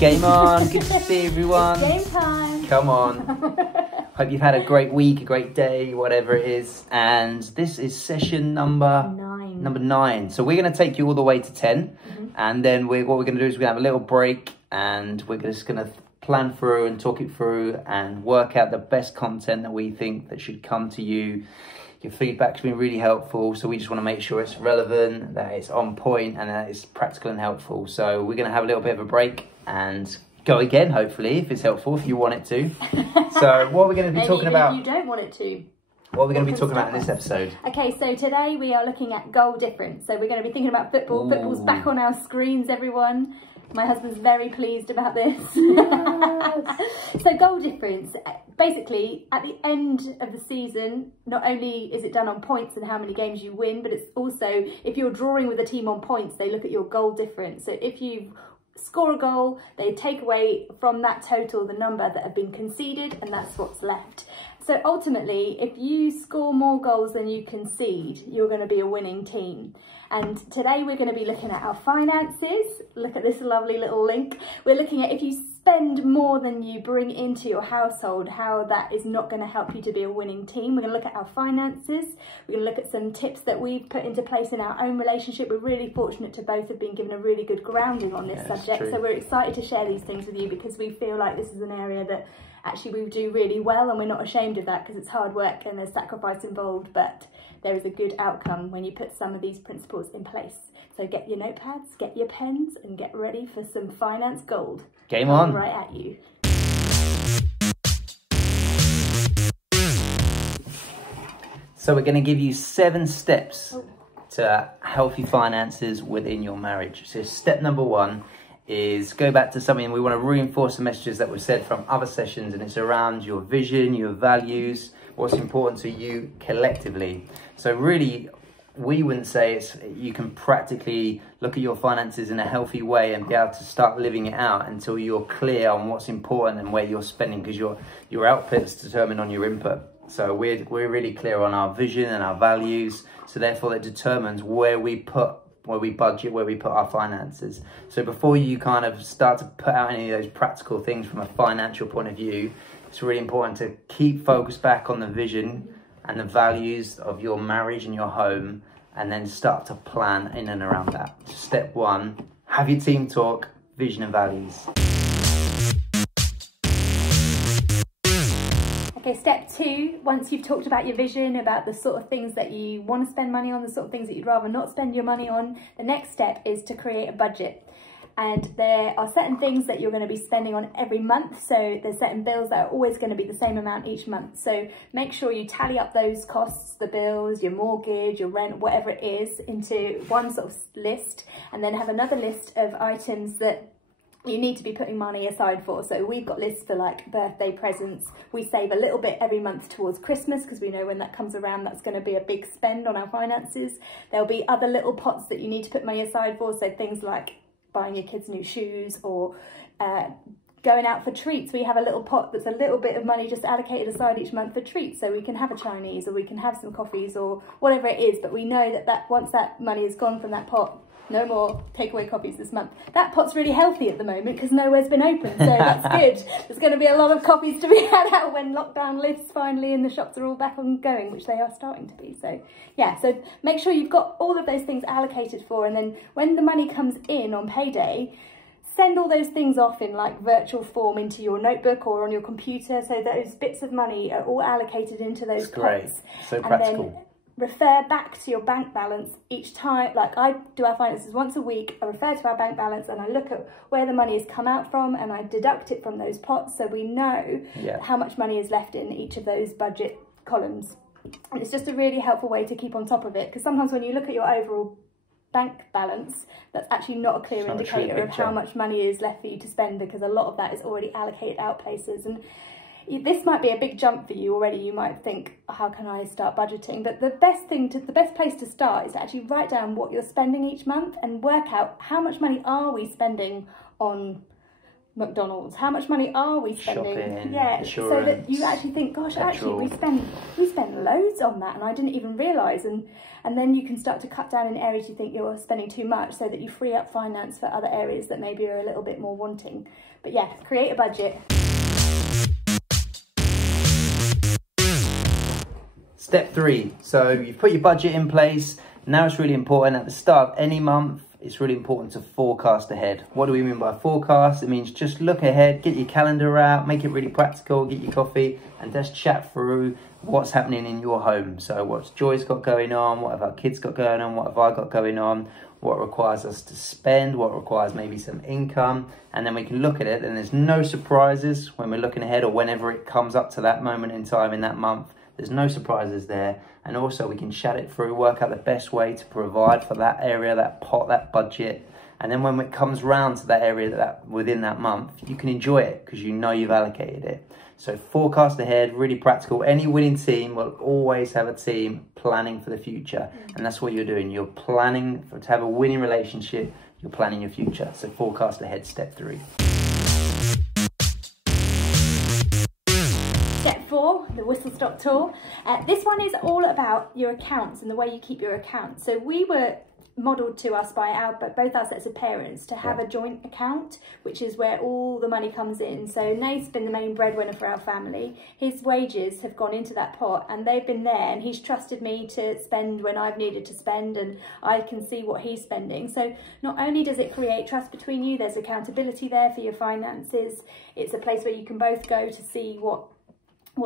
Game on. Good to see everyone. It's game time. Come on. Hope you've had a great week, a great day, whatever it is. And this is session number 9. So we're going to take you all the way to 10. And then what we're going to do is we're going to have a little break. And we're just going to plan through and talk it through and work out the best content that we think that should come to you. Your feedback's been really helpful, so we just want to make sure it's relevant, that it's on point, and that it's practical and helpful. So we're going to have a little bit of a break and go again, hopefully, if it's helpful, if you want it to. So what we're going to be talking about... If you don't want it to. What we're going to be talking about in this episode. Okay, so today we are looking at goal difference. So we're going to be thinking about football. Ooh. Football's back on our screens, everyone. My husband's very pleased about this. Yes. So goal difference, basically at the end of the season, not only is it done on points and how many games you win, but it's also, if you're drawing with a team on points, they look at your goal difference. So if you score a goal, they take away from that total the number that have been conceded, and that's what's left. So ultimately, if you score more goals than you concede, you're going to be a winning team. And today we're going to be looking at our finances. Look at this lovely little link. We're looking at if you spend more than you bring into your household, how that is not going to help you to be a winning team. We're going to look at our finances. We're going to look at some tips that we've put into place in our own relationship. We're really fortunate to both have been given a really good grounding on this subject. So we're excited to share these things with you because we feel like this is an area that actually we do really well, and we're not ashamed of that because it's hard work and there's sacrifice involved, but there is a good outcome when you put some of these principles in place. So get your notepads, get your pens, and get ready for some finance gold. Game on. Right at you. So we're going to give you 7 steps to healthy finances within your marriage. So step number 1 is go back to something. We want to reinforce the messages that were said from other sessions, and it's around your vision, your values, what's important to you collectively. So really, we wouldn't say it's you can practically look at your finances in a healthy way and be able to start living it out until you're clear on what's important and where you're spending, because your output's determined on your input. So we're really clear on our vision and our values, so therefore it determines where we budget, where we put our finances. So before you kind of start to put out any of those practical things from a financial point of view, it's really important to keep focused back on the vision and the values of your marriage and your home, and then start to plan in and around that. So step 1, have your team talk, vision and values. Okay, step 2, once you've talked about your vision, about the sort of things that you want to spend money on, the sort of things that you'd rather not spend your money on, the next step is to create a budget. And there are certain things that you're going to be spending on every month. So there's certain bills that are always going to be the same amount each month. So make sure you tally up those costs, the bills, your mortgage, your rent, whatever it is, into one sort of list, and then have another list of items that you need to be putting money aside for. So we've got lists for like birthday presents. We save a little bit every month towards Christmas because we know when that comes around that's going to be a big spend on our finances. There'll be other little pots that you need to put money aside for, so things like buying your kids new shoes or going out for treats. We have a little pot that's a little bit of money just allocated aside each month for treats, so we can have a Chinese or we can have some coffees or whatever it is. But we know that once that money is gone from that pot, no more takeaway coffees this month. That pot's really healthy at the moment because nowhere's been open, so that's good. There's going to be a lot of coffees to be had out when lockdown lifts finally and the shops are all back on going, which they are starting to be. So yeah, so make sure you've got all of those things allocated for, and then when the money comes in on payday, send all those things off in like virtual form into your notebook or on your computer, so those bits of money are all allocated into those pots. Great, so practical. And then refer back to your bank balance each time. Like I do our finances once a week. I refer to our bank balance and I look at where the money has come out from, and I deduct it from those pots, so we know how much money is left in each of those budget columns. And it's just a really helpful way to keep on top of it, because sometimes when you look at your overall bank balance, that's actually not a clear indicator of how much money is left for you to spend, because a lot of that is already allocated out places. And this might be a big jump for you already. You might think, how can I start budgeting? But the best place to start is to actually write down what you're spending each month and work out how much money are we spending on McDonald's? How much money are we spending? Shopping, yeah, insurance, so that you actually think, gosh, petrol. actually we spend loads on that, and I didn't even realise. And then you can start to cut down in areas you think you're spending too much, so that you free up finance for other areas that maybe are a little bit more wanting. But yeah, create a budget. Step 3. So you've put your budget in place. Now it's really important at the start of any month. It's really important to forecast ahead. What do we mean by forecast? It means just look ahead, get your calendar out, make it really practical, get your coffee, and just chat through what's happening in your home. So what's Joy's got going on, what have our kids got going on, what have I got going on, what requires us to spend, what requires maybe some income, and then we can look at it, and there's no surprises when we're looking ahead or whenever it comes up to that moment in time in that month. There's no surprises there, and also we can chat it through, work out the best way to provide for that area, that pot, that budget, and then when it comes round to that area that within that month, you can enjoy it because you know you've allocated it. So forecast ahead, really practical. Any winning team will always have a team planning for the future, and that's what you're doing. You're planning to have a winning relationship. You're planning your future. So forecast ahead, step 3. Step 4, the whistle stop tour. This one is all about your accounts and the way you keep your accounts. So we were modelled to us by both our sets of parents to have a joint account, which is where all the money comes in. So Nate's been the main breadwinner for our family. His wages have gone into that pot, and they've been there, and he's trusted me to spend when I've needed to spend, and I can see what he's spending. So not only does it create trust between you, there's accountability there for your finances. It's a place where you can both go to see what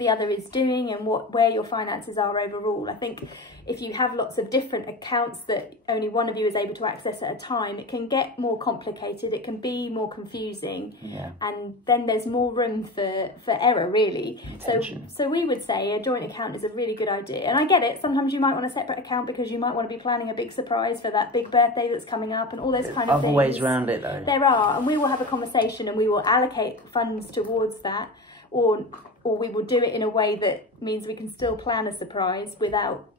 the other is doing and where your finances are overall. I think if you have lots of different accounts that only one of you is able to access at a time, it can get more complicated, it can be more confusing, and then there's more room for error, really. So we would say a joint account is a really good idea. And I get it, sometimes you might want a separate account because you might want to be planning a big surprise for that big birthday that's coming up and all those kind of things. Other ways around it though. There are, and we will have a conversation and we will allocate funds towards that, or we will do it in a way that means we can still plan a surprise without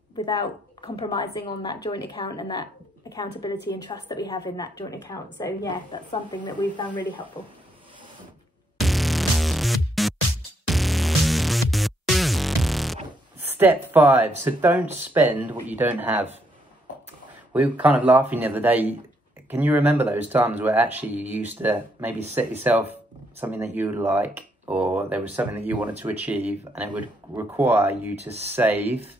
compromising on that joint account and that accountability and trust that we have in that joint account. So yeah, that's something that we've found really helpful. Step 5. So don't spend what you don't have. We were kind of laughing the other day. Can you remember those times where actually you used to maybe set yourself something that you would like, or there was something that you wanted to achieve, and it would require you to save,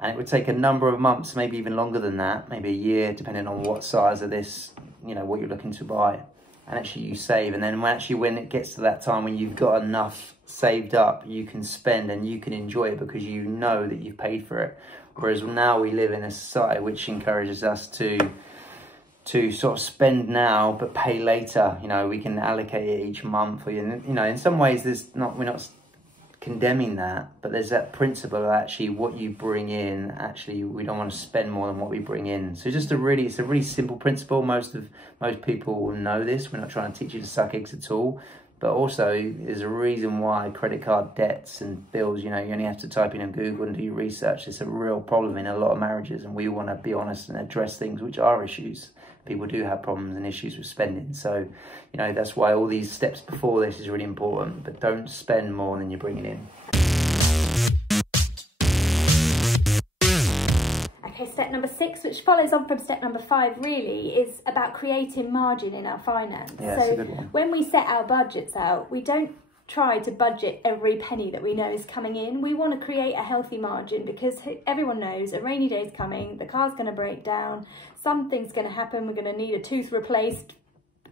and it would take a number of months, maybe even longer than that, maybe a year, depending on what size of this, what you're looking to buy, and actually you save, and then when it gets to that time when you've got enough saved up, you can spend and you can enjoy it because you know that you've paid for it. Whereas now we live in a society which encourages us to sort of spend now but pay later. We can allocate it each month, or in some ways we're not condemning that, but there's that principle of actually what you bring in, actually we don't want to spend more than what we bring in. So it's a really simple principle. Most people will know this. We're not trying to teach you to suck eggs at all, but also there's a reason why credit card debts and bills, you only have to type in on Google and do your research. It's a real problem in a lot of marriages, and we want to be honest and address things which are issues. People do have problems and issues with spending. So, that's why all these steps before this is really important, but don't spend more than you're bringing in. Okay, step number 6, which follows on from step number 5 really, is about creating margin in our finance. Yeah, that's a good one. When we set our budgets out, we don't try to budget every penny that we know is coming in. We want to create a healthy margin because everyone knows a rainy day is coming, the car's going to break down, something's going to happen, we're going to need a tooth replaced,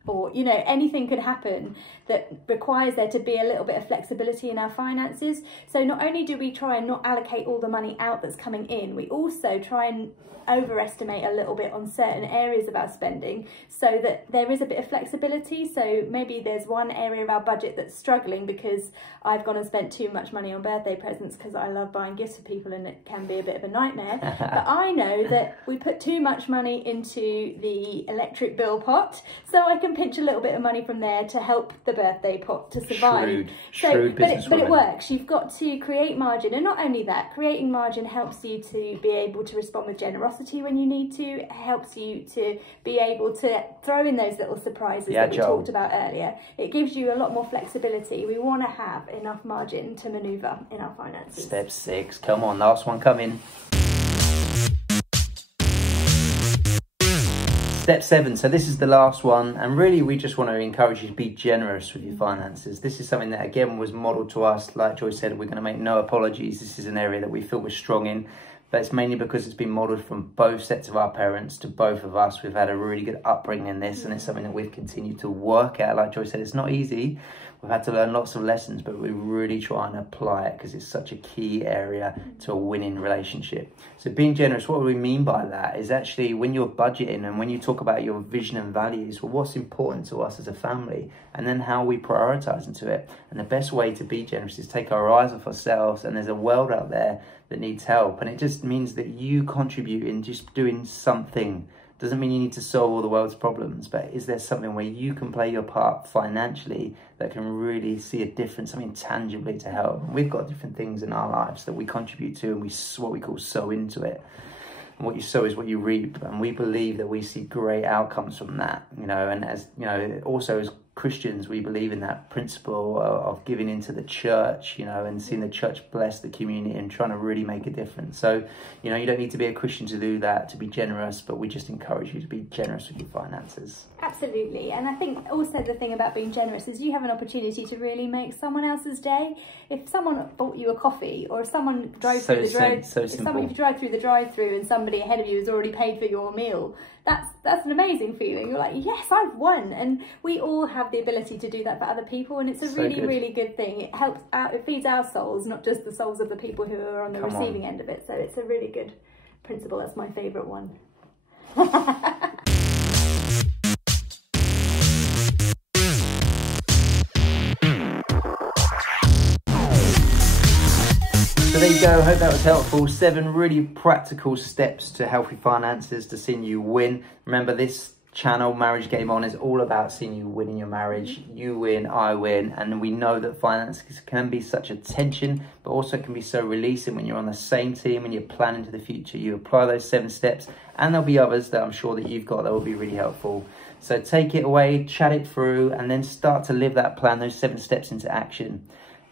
or anything could happen that requires there to be a little bit of flexibility in our finances. So not only do we try and not allocate all the money out that's coming in, we also try and overestimate a little bit on certain areas of our spending so that there is a bit of flexibility. So maybe there's one area of our budget that's struggling because I've gone and spent too much money on birthday presents because I love buying gifts for people and it can be a bit of a nightmare. But I know that we put too much money into the electric bill pot, so I can can pinch a little bit of money from there to help the birthday pot to survive. Shrewd but it works. You've got to create margin, and not only that, creating margin helps you to be able to respond with generosity when you need to. It helps you to be able to throw in those little surprises that we talked about earlier. It gives you a lot more flexibility. We want to have enough margin to manoeuvre in our finances. Step 6, come on, last one coming. Step 7, so this is the last one, and really we just want to encourage you to be generous with your finances. This is something that again was modelled to us. Like Joy said, we're going to make no apologies. This is an area that we feel we're strong in, but it's mainly because it's been modelled from both sets of our parents to both of us. We've had a really good upbringing in this, and it's something that we've continued to work at. Like Joy said, it's not easy. We've had to learn lots of lessons, but we really try and apply it because it's such a key area to a winning relationship. So being generous, what we mean by that is actually when you're budgeting and when you talk about your vision and values, well, what's important to us as a family, and then how we prioritize into it. And the best way to be generous is take our eyes off ourselves, and there's a world out there that needs help. And it just means that you contribute in just doing something. Doesn't mean you need to solve all the world's problems, but is there something where you can play your part financially that can really see a difference, something tangibly to help? And we've got different things in our lives that we contribute to, and we what we call sow into it. And what you sow is what you reap, and we believe that we see great outcomes from that, you know. And as you know, also as Christians, we believe in that principle of giving into the church, you know, and seeing the church bless the community and trying to really make a difference. So, you know, you don't need to be a Christian to do that, to be generous, but we just encourage you to be generous with your finances. Absolutely. And I think also the thing about being generous is you have an opportunity to really make someone else's day. If someone bought you a coffee, or if someone drove through the drive-through and somebody ahead of you has already paid for your meal, that's an amazing feeling. You're like, yes, I've won. And we all have the ability to do that for other people, and it's a really good thing. It helps out, it feeds our souls, not just the souls of the people who are on the receiving end of it. So it's a really good principle. That's my favourite one. So there you go, hope that was helpful. 7 really practical steps to healthy finances, to seeing you win. Remember, this channel, Marriage Game On, is all about seeing you win in your marriage. You win, I win, and we know that finances can be such a tension, but also can be so releasing when you're on the same team and you're planning to the future. You apply those 7 steps, and there'll be others that I'm sure that you've got that will be really helpful. So take it away, chat it through, and then start to live that plan, those 7 steps into action.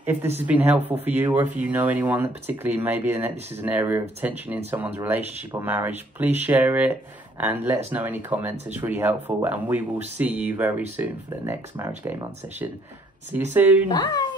If this has been helpful for you, or if you know anyone that particularly maybe this is an area of tension in someone's relationship or marriage, please share it and let us know any comments. It's really helpful, and we will see you very soon for the next Marriage Game On session. See you soon. Bye.